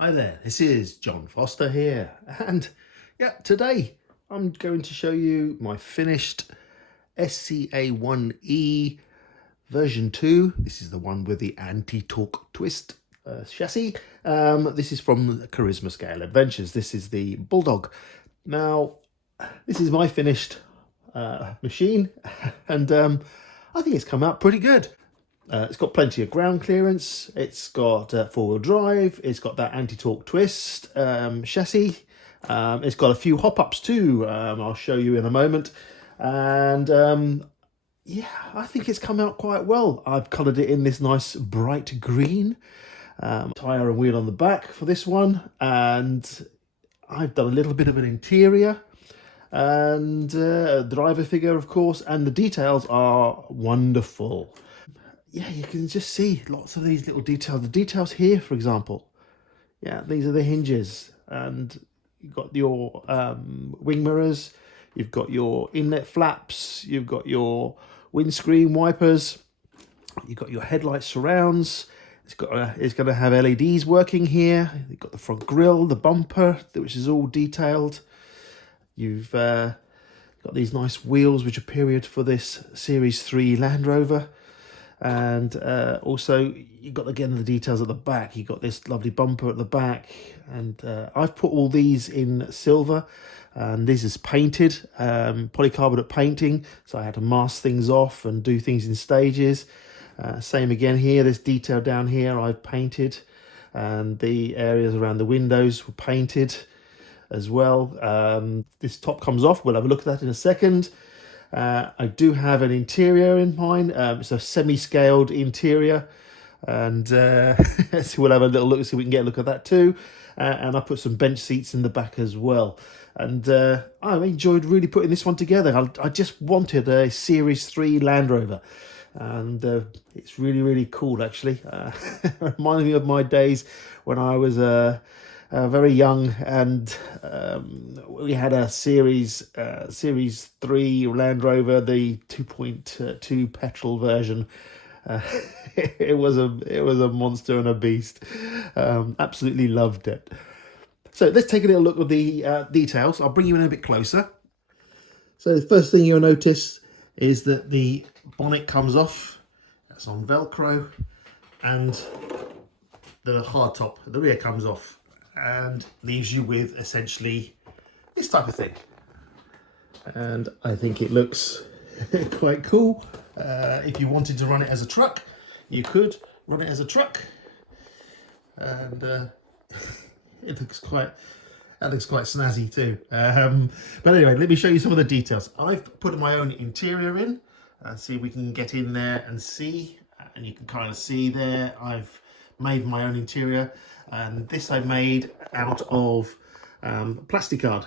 Hi there, this is John Foster here, and yeah, today I'm going to show you my finished SCA-1E version 2. This is the one with the anti-torque twist chassis. This is from Carisma Scale Adventures. This is the Bulldog. Now, this is my finished machine, and I think it's come out pretty good. It's got plenty of ground clearance, it's got four-wheel drive, it's got that anti-torque twist chassis, it's got a few hop-ups too, I'll show you in a moment, and yeah, I think it's come out quite well. I've coloured it in this nice bright green, tyre and wheel on the back for this one, and I've done a little bit of an interior, and driver figure of course, and the details are wonderful. Yeah, you can just see lots of these little details. The details here, for example, yeah, these are the hinges, and you've got your wing mirrors, you've got your inlet flaps, you've got your windscreen wipers, you've got your headlight surrounds. It's going to have LEDs working here. You've got the front grille, the bumper, which is all detailed. You've got these nice wheels, which are period for this Series 3 Land Rover. And also you've got again the details at the back. You've got this lovely bumper at the back, and I've put all these in silver, and this is painted, polycarbonate painting, so I had to mask things off and do things in stages. Same again here, this detail down here I've painted, and the areas around the windows were painted as well. This top comes off, we'll have a look at that in a second. I do have an interior in mind. It's a semi-scaled interior, and so we'll have a little look, see if we can get a look at that too. And I put some bench seats in the back as well, and I enjoyed really putting this one together. I just wanted a Series 3 Land Rover, and it's really cool actually. Reminding me of my days when I was very young, and we had a Series 3 Land Rover, the 2.2 petrol version. It was a monster and a beast. Absolutely loved it. So let's take a little look at the details. I'll bring you in a bit closer. So the first thing you'll notice is that the bonnet comes off. That's on Velcro, and the hardtop at the rear comes off, and leaves you with essentially this type of thing. And I think it looks quite cool. If you wanted to run it as a truck, you could run it as a truck, and it looks quite snazzy too. But anyway, let me show you some of the details. I've put my own interior in, see if we can get in there and see, and you can kind of see there I've made my own interior, and this I made out of plasticard.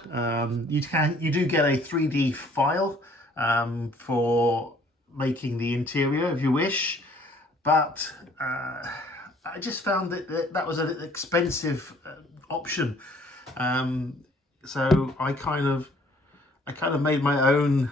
You do get a 3D file for making the interior if you wish, but I just found that was an expensive option, so I kind of made my own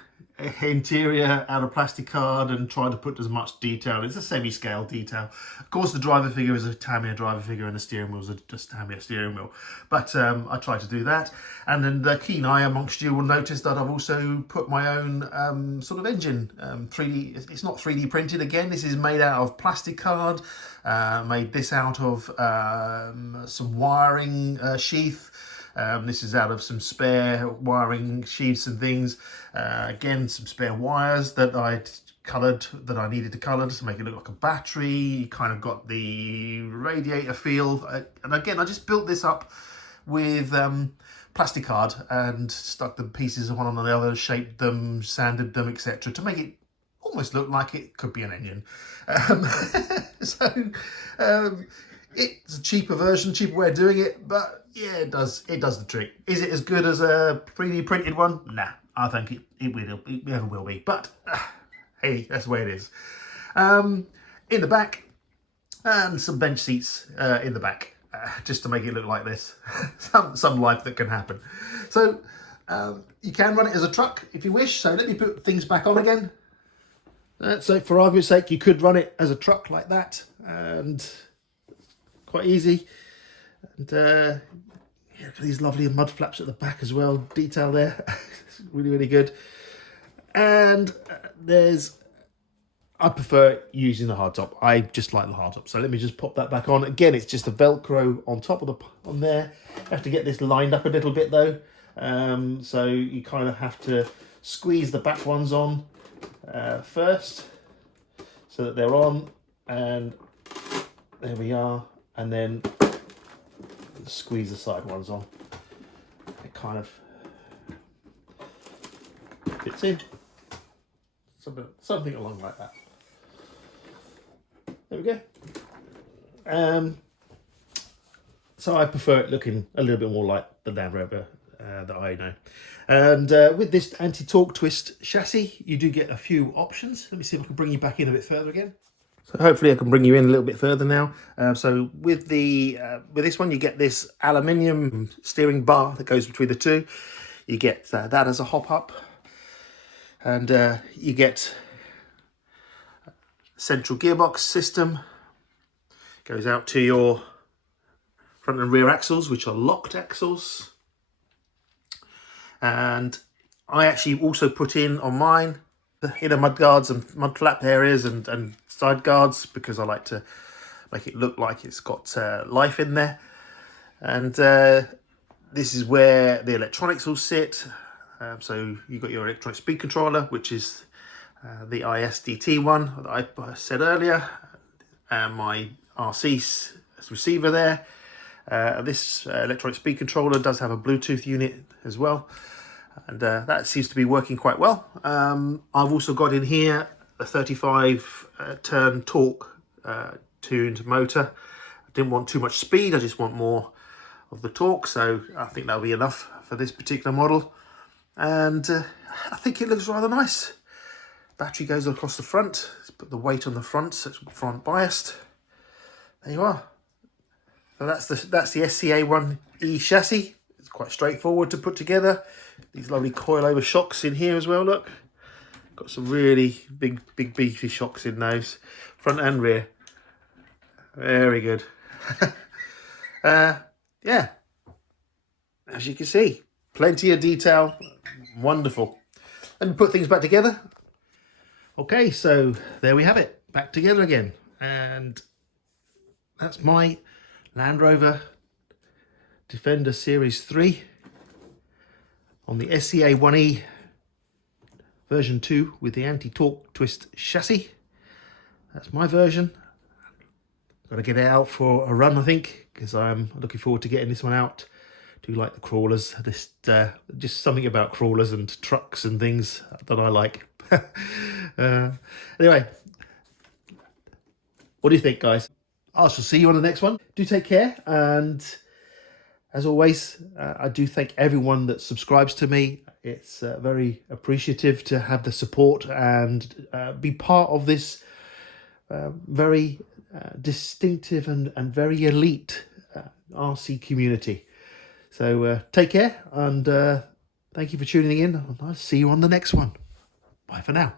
interior out of plasticard and tried to put as much detail. It's a semi-scale detail. Of course, the driver figure is a Tamiya driver figure, and the steering wheel is just Tamiya steering wheel. But I tried to do that. And then the keen eye amongst you will notice that I've also put my own sort of engine 3D. It's not 3D printed again. This is made out of plasticard. Made this out of some wiring sheath. This is out of some spare wiring sheaths and things. Again, some spare wires that I'd coloured, that I needed to colour to make it look like a battery. You kind of got the radiator feel. And again, I just built this up with plasticard and stuck the pieces of one on the other, shaped them, sanded them, etc. to make it almost look like it could be an engine. It's a cheaper version, cheaper way of doing it, but yeah, it does the trick. Is it as good as a 3D printed one? Nah, I think it never will be, but hey, that's the way it is. In the back, and some bench seats in the back, just to make it look like this. some life that can happen. So you can run it as a truck if you wish. So let me put things back on again. So for argument's sake, you could run it as a truck like that, and quite easy. And yeah, these lovely mud flaps at the back as well, detail there. It's really, really good. And I prefer using the hardtop. I just like the hardtop. So let me just pop that back on. Again, it's just a Velcro on top of on there. I have to get this lined up a little bit though. So you kind of have to squeeze the back ones on first so that they're on, and there we are. And then squeeze the side ones on. It kind of fits in. Something along like that. There we go. So I prefer it looking a little bit more like the Land Rover that I know. And with this anti-torque twist chassis, you do get a few options. Let me see if I can bring you back in a bit further again. So hopefully I can bring you in a little bit further now. So with this one, you get this aluminium steering bar that goes between the two. You get that as a hop up, and you get central gearbox system. Goes out to your front and rear axles, which are locked axles. And I actually also put in on mine the inner mud guards and mud flap areas and side guards, because I like to make it look like it's got life in there. And this is where the electronics will sit. So you've got your electronic speed controller, which is the ISDT one that I said earlier, and my RC receiver there. This electronic speed controller does have a Bluetooth unit as well, and that seems to be working quite well. I've also got in here a 35 turn torque tuned motor. I didn't want too much speed, I just want more of the torque, so I think that'll be enough for this particular model. And I think it looks rather nice. Battery goes across the front. Let's put the weight on the front, so it's front biased. There you are. So that's the SCA-1E chassis. It's quite straightforward to put together. These lovely coilover shocks in here as well, look. Got some really big beefy shocks in those, front and rear. Very good. Yeah, as you can see, plenty of detail, wonderful. Let me put things back together. Okay, so there we have it, back together again. And that's my Land Rover Defender Series 3 on the SCA-1E version 2 with the anti-torque twist chassis. That's my version. Got to get it out for a run, I think, because I'm looking forward to getting this one out. Do like the crawlers. Just something about crawlers and trucks and things that I like. Anyway, what do you think, guys? I shall see you on the next one. Do take care, and as always, I do thank everyone that subscribes to me. It's very appreciative to have the support and be part of this very distinctive and very elite RC community. So take care, and thank you for tuning in. I'll see you on the next one. Bye for now.